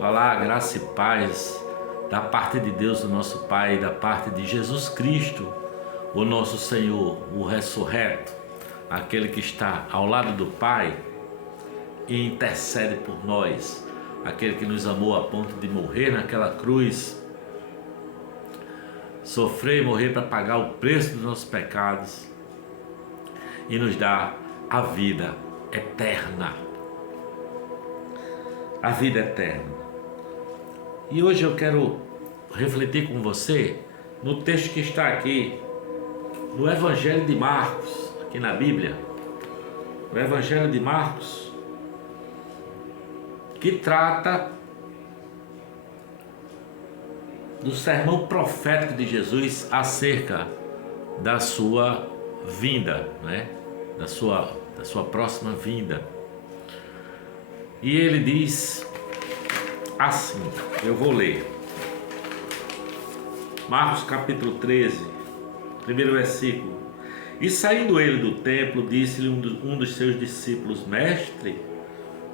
Olá, graça e paz da parte de Deus, o nosso Pai, da parte de Jesus Cristo, o nosso Senhor, o ressurreto, aquele que está ao lado do Pai e intercede por nós, aquele que nos amou a ponto de morrer naquela cruz, sofrer e morrer para pagar o preço dos nossos pecados e nos dar a vida eterna. A vida eterna. E hoje eu quero refletir com você no texto que está aqui, no Evangelho de Marcos, aqui na Bíblia. O Evangelho de Marcos, que trata do sermão profético de Jesus acerca da sua vinda, né? da sua próxima vinda. E ele diz assim, eu vou ler. Marcos capítulo 13, primeiro versículo. E saindo ele do templo, disse-lhe um dos seus discípulos: Mestre,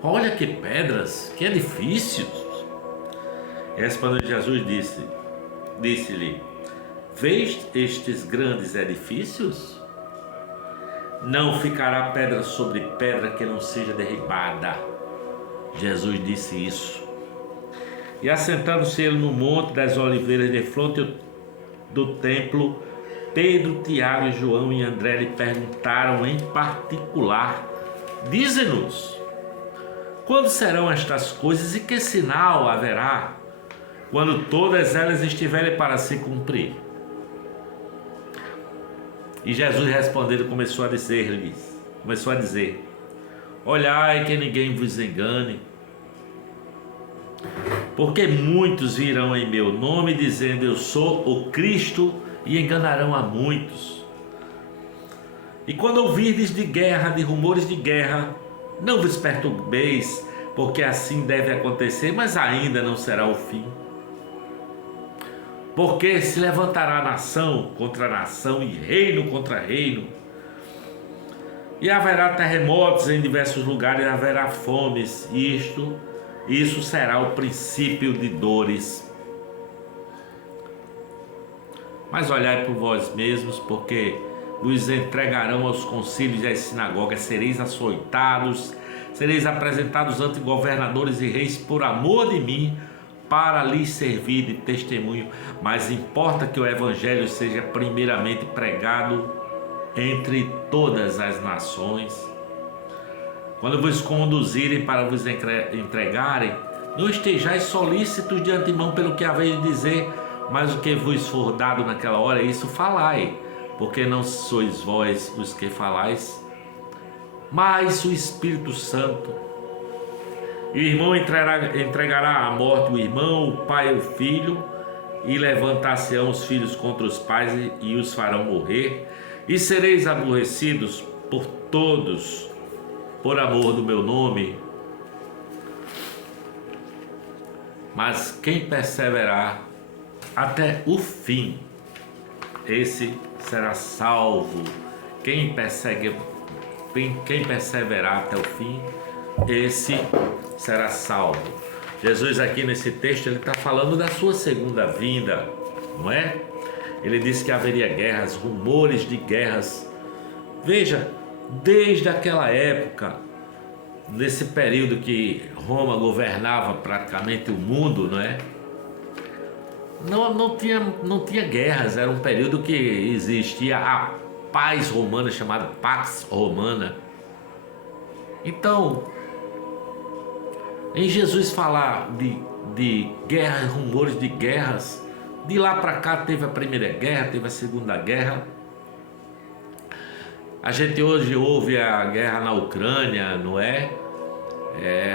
olha que pedras, que edifícios. Respondendo Jesus, disse-lhe: Vês estes grandes edifícios? Não ficará pedra sobre pedra que não seja derribada. Jesus disse isso. E assentando-se ele no monte das oliveiras defronte do templo, Pedro, Tiago e João e André lhe perguntaram em particular: Dize-nos, quando serão estas coisas e que sinal haverá quando todas elas estiverem para se cumprir? E Jesus respondendo começou a dizer: Olhai que ninguém vos engane, porque muitos virão em meu nome dizendo eu sou o Cristo e enganarão a muitos. E quando ouvirdes de guerra, de rumores de guerra, não vos perturbeis, porque assim deve acontecer, mas ainda não será o fim. Porque se levantará nação contra nação e reino contra reino, e haverá terremotos em diversos lugares, e haverá fomes, isso será o princípio de dores. Mas olhai por vós mesmos, porque vos entregarão aos concílios e às sinagogas, sereis açoitados, sereis apresentados ante governadores e reis por amor de mim, para lhes servir de testemunho. Mas importa que o evangelho seja primeiramente pregado entre todas as nações. Quando vos conduzirem para vos entregarem, não estejais solícitos de antemão pelo que haveis de dizer, mas o que vos for dado naquela hora, isso falai, porque não sois vós os que falais, mas o Espírito Santo. E o irmão entregará à morte o irmão, o pai o filho, e levantar-se-ão os filhos contra os pais e os farão morrer, e sereis aborrecidos por todos, por amor do meu nome. Mas quem perseverar até o fim, esse será salvo. Quem perseverar até o fim, esse será salvo. Jesus aqui nesse texto, ele está falando da sua segunda vinda, não é? Ele disse que haveria guerras, rumores de guerras. Veja, desde aquela época, nesse período que Roma governava praticamente o mundo, não é? Não tinha guerras, era um período que existia a paz romana, chamada Pax Romana. Então, em Jesus falar de guerras, rumores de guerras, de lá para cá teve a primeira guerra, teve a segunda guerra. A gente hoje ouve a guerra na Ucrânia, não é?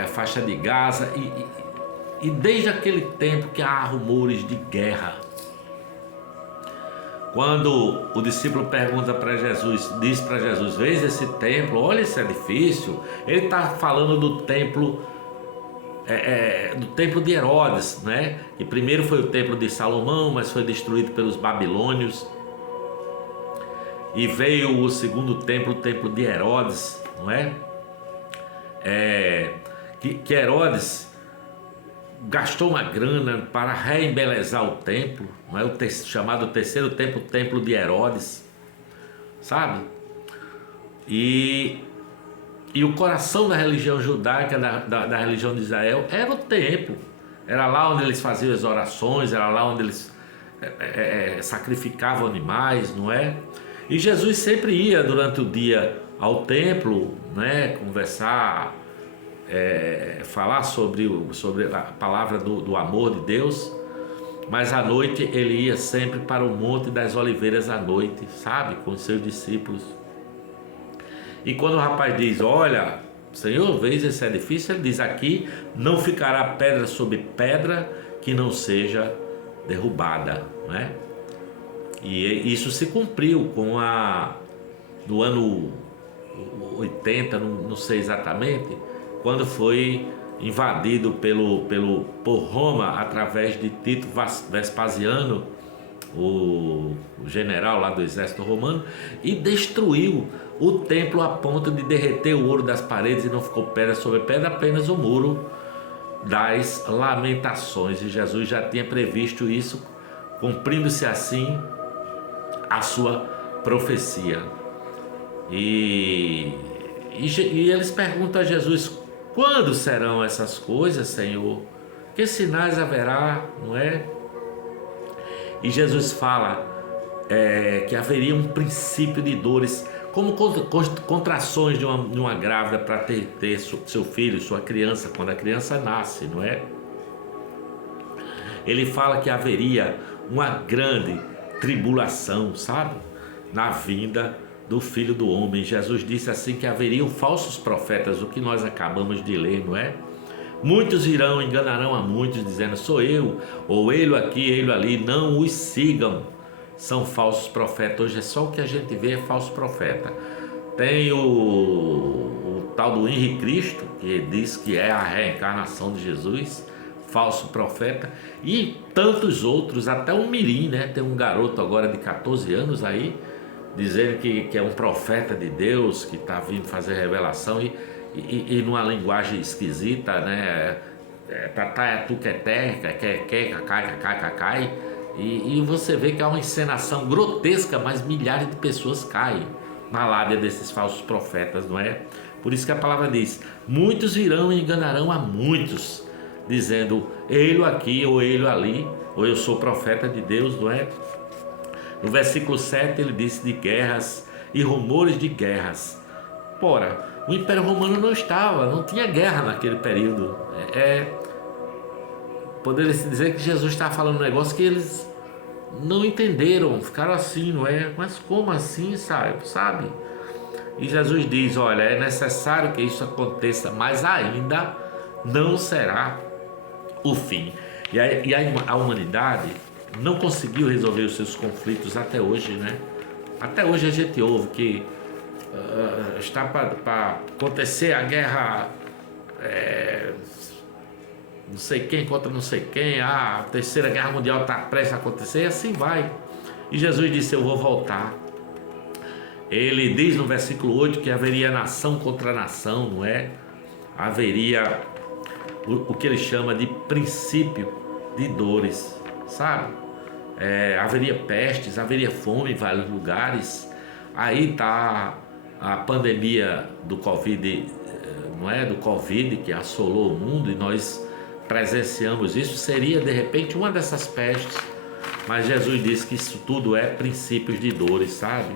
A faixa de Gaza, e desde aquele tempo que há rumores de guerra. Quando o discípulo pergunta para Jesus, diz para Jesus: Vês esse templo, olha esse edifício. Ele está falando do templo de Herodes, né? E primeiro foi o templo de Salomão, mas foi destruído pelos babilônios. E veio o segundo templo, o templo de Herodes, não é? que Herodes gastou uma grana para reembelezar o templo, não é? Chamado terceiro templo, o templo de Herodes, sabe? E o coração da religião judaica, da religião de Israel, era o templo. Era lá onde eles faziam as orações, era lá onde eles sacrificavam animais, não é? E Jesus sempre ia durante o dia ao templo, né? Conversar, falar sobre a palavra do amor de Deus. Mas à noite ele ia sempre para o Monte das Oliveiras à noite, sabe? Com os seus discípulos. E quando o rapaz diz, olha, Senhor, vês esse edifício? Ele diz, aqui não ficará pedra sobre pedra que não seja derrubada, né? E isso se cumpriu no ano 80, não sei exatamente, quando foi invadido por Roma através de Tito Vespasiano, o general lá do exército romano, e destruiu o templo a ponto de derreter o ouro das paredes e não ficou pedra sobre pedra, apenas o muro das lamentações. E Jesus já tinha previsto isso, cumprindo-se assim a sua profecia. E eles perguntam a Jesus, quando serão essas coisas, Senhor? Que sinais haverá, não é? E Jesus fala que haveria um princípio de dores, como contrações de uma grávida para ter seu filho, sua criança, quando a criança nasce, não é? Ele fala que haveria uma grande tribulação, sabe? Na vinda do Filho do Homem. Jesus disse assim que haveriam falsos profetas, o que nós acabamos de ler, não é? Muitos virão, enganarão a muitos, dizendo, sou eu, ou ele aqui, ele ali, não os sigam. São falsos profetas. Hoje é só o que a gente vê é falso profeta. Tem o tal do Henrique Cristo, que diz que é a reencarnação de Jesus, falso profeta, e tantos outros, até o Mirim, né? Tem um garoto agora de 14 anos aí, dizendo que é um profeta de Deus, que está vindo fazer revelação e numa linguagem esquisita, né? E você vê que há uma encenação grotesca, mas milhares de pessoas caem na lábia desses falsos profetas, não é? Por isso que a palavra diz, muitos virão e enganarão a muitos, dizendo, ele aqui ou ele ali, ou eu sou profeta de Deus, não é? No versículo 7 ele disse de guerras e rumores de guerras. Ora, o Império Romano não tinha guerra naquele período. Poderia-se dizer que Jesus estava falando um negócio que eles não entenderam, ficaram assim, não é? Mas como assim, sabe? E Jesus diz, olha, é necessário que isso aconteça, mas ainda não será o fim. E a humanidade não conseguiu resolver os seus conflitos até hoje, né? Até hoje a gente ouve que está para acontecer a guerra, não sei quem contra não sei quem, a terceira guerra mundial está prestes a acontecer, e assim vai. E Jesus disse, eu vou voltar. Ele diz no versículo 8 que haveria nação contra nação, não é? Haveria o que ele chama de princípio de dores, sabe? Haveria pestes, haveria fome em vários lugares. Aí está a pandemia do Covid, não é? Do Covid que assolou o mundo e nós presenciamos isso. Seria de repente uma dessas pestes, mas Jesus disse que isso tudo é princípios de dores, sabe?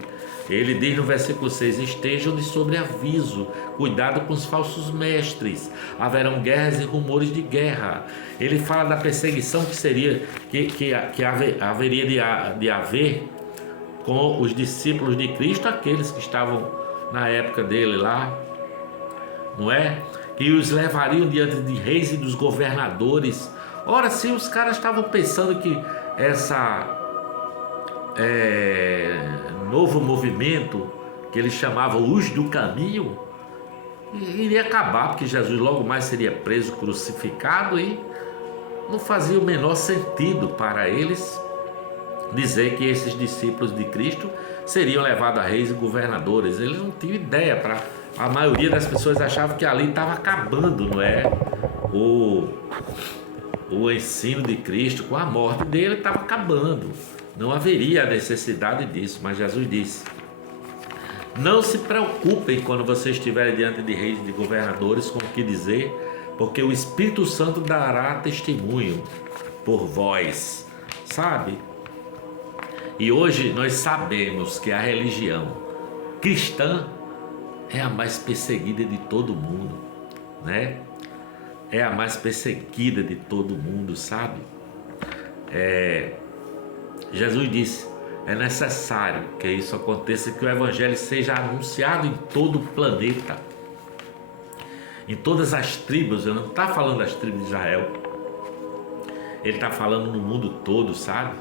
Ele diz no versículo 6, estejam de sobreaviso, cuidado com os falsos mestres, haverão guerras e rumores de guerra. Ele fala da perseguição que haveria de haver com os discípulos de Cristo, aqueles que estavam na época dele lá, não é? Que os levariam diante de reis e dos governadores. Ora, se os caras estavam pensando que essa novo movimento que eles chamavam Luz do Caminho iria acabar, porque Jesus logo mais seria preso, crucificado, e não fazia o menor sentido para eles dizer que esses discípulos de Cristo seriam levados a reis e governadores. Eles não tinham ideia. A maioria das pessoas achava que ali estava acabando, não é? O ensino de Cristo, com a morte dele, estava acabando. Não haveria a necessidade disso, mas Jesus disse: não se preocupem quando vocês estiverem diante de reis e de governadores com o que dizer, porque o Espírito Santo dará testemunho por vós, sabe? E hoje nós sabemos que a religião cristã é a mais perseguida de todo mundo, né? É a mais perseguida de todo mundo, sabe? Jesus disse: é necessário que isso aconteça, que o Evangelho seja anunciado em todo o planeta, em todas as tribos. Ele não está falando das tribos de Israel, ele está falando no mundo todo, sabe?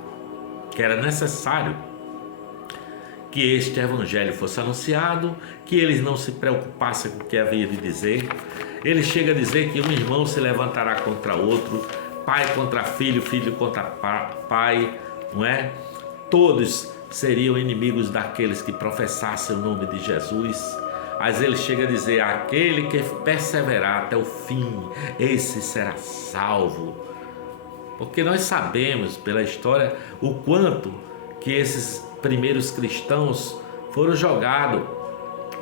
Que era necessário que este Evangelho fosse anunciado, que eles não se preocupassem com o que havia de dizer. Ele chega a dizer que um irmão se levantará contra outro, pai contra filho, filho contra pai, não é? Todos seriam inimigos daqueles que professassem o nome de Jesus. Mas ele chega a dizer: aquele que perseverar até o fim, esse será salvo. Porque nós sabemos pela história o quanto que esses primeiros cristãos foram jogados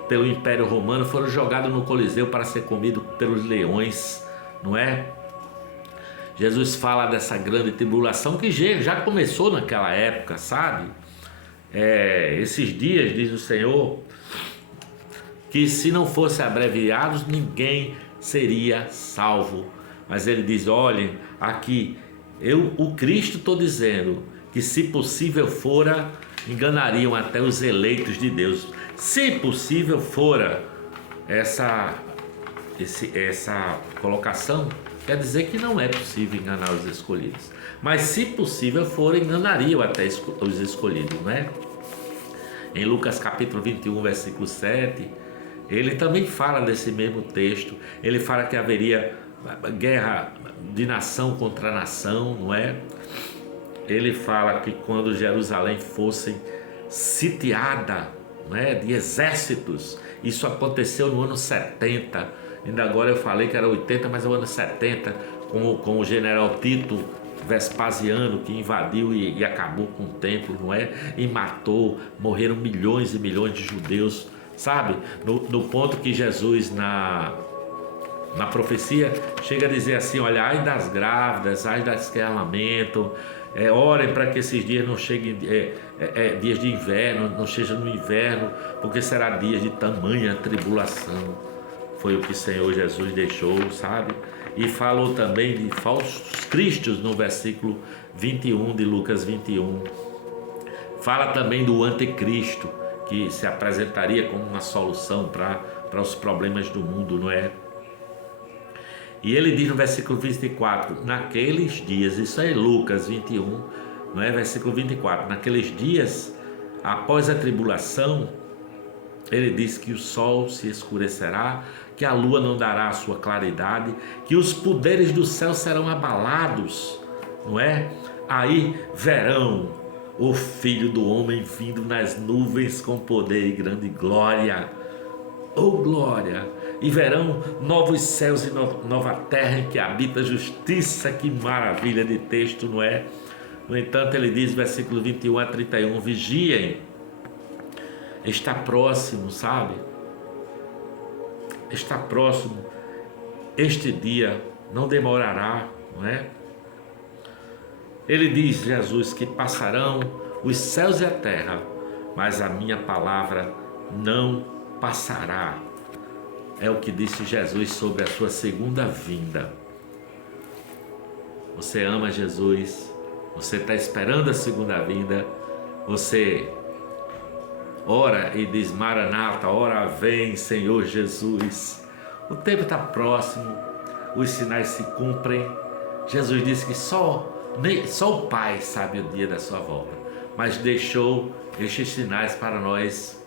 pelo Império Romano, foram jogados no Coliseu para ser comidos pelos leões, não é? Jesus fala dessa grande tribulação que já começou naquela época, sabe? Esses dias, diz o Senhor, que se não fossem abreviados, ninguém seria salvo. Mas ele diz: olhem, aqui, o Cristo, estou dizendo que, se possível fora, enganariam até os eleitos de Deus. Se possível fora, essa colocação quer dizer que não é possível enganar os escolhidos. Mas se possível for, enganariam até os escolhidos, não é? Em Lucas capítulo 21, versículo 7, ele também fala desse mesmo texto. Ele fala que haveria guerra de nação contra nação, não é? Ele fala que quando Jerusalém fosse sitiada, não é, de exércitos, isso aconteceu no ano 70. Ainda agora eu falei que era 80, mas é o ano 70, com o general Tito Vespasiano, que invadiu e acabou com o templo, não é? E morreram milhões e milhões de judeus, sabe? No ponto que Jesus, na profecia, chega a dizer assim: olha, ai das grávidas, ai das que lamentam, orem para que esses dias não cheguem, dias de inverno, não seja no inverno, porque será dias de tamanha tribulação. Foi o que o Senhor Jesus deixou, sabe? E falou também de falsos cristos no versículo 21 de Lucas 21. Fala também do anticristo, que se apresentaria como uma solução para os problemas do mundo, não é? E ele diz no versículo 24, naqueles dias, isso é Lucas 21, não é? Versículo 24, naqueles dias, após a tribulação, ele diz que o sol se escurecerá, que a lua não dará a sua claridade, que os poderes do céu serão abalados, não é? Aí verão o Filho do Homem vindo nas nuvens com poder e grande glória. Oh glória! E verão novos céus e nova terra em que habita a justiça. Que maravilha de texto, não é? No entanto, ele diz, versículo 21 a 31, vigiem, está próximo, sabe? Está próximo, este dia não demorará, não é? Ele diz, Jesus, que passarão os céus e a terra, mas a minha palavra não passará. É o que disse Jesus sobre a sua segunda vinda. Você ama Jesus, você está esperando a segunda vinda, você ora e diz: Maranata, ora vem, Senhor Jesus. O tempo está próximo, os sinais se cumprem. Jesus disse que só o Pai sabe o dia da sua volta, mas deixou estes sinais para nós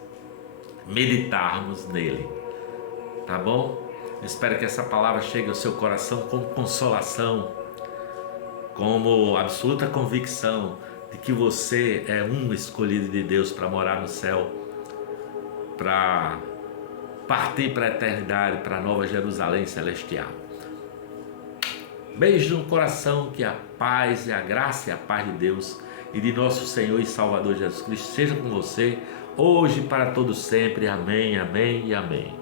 meditarmos nele. Tá bom? Espero que essa palavra chegue ao seu coração como consolação, como absoluta convicção de que você é um escolhido de Deus para morar no céu, para partir para a eternidade, para a nova Jerusalém celestial. Beijo no coração, que a paz e a graça e a paz de Deus e de nosso Senhor e Salvador Jesus Cristo seja com você, hoje e para todo sempre. Amém, amém e amém.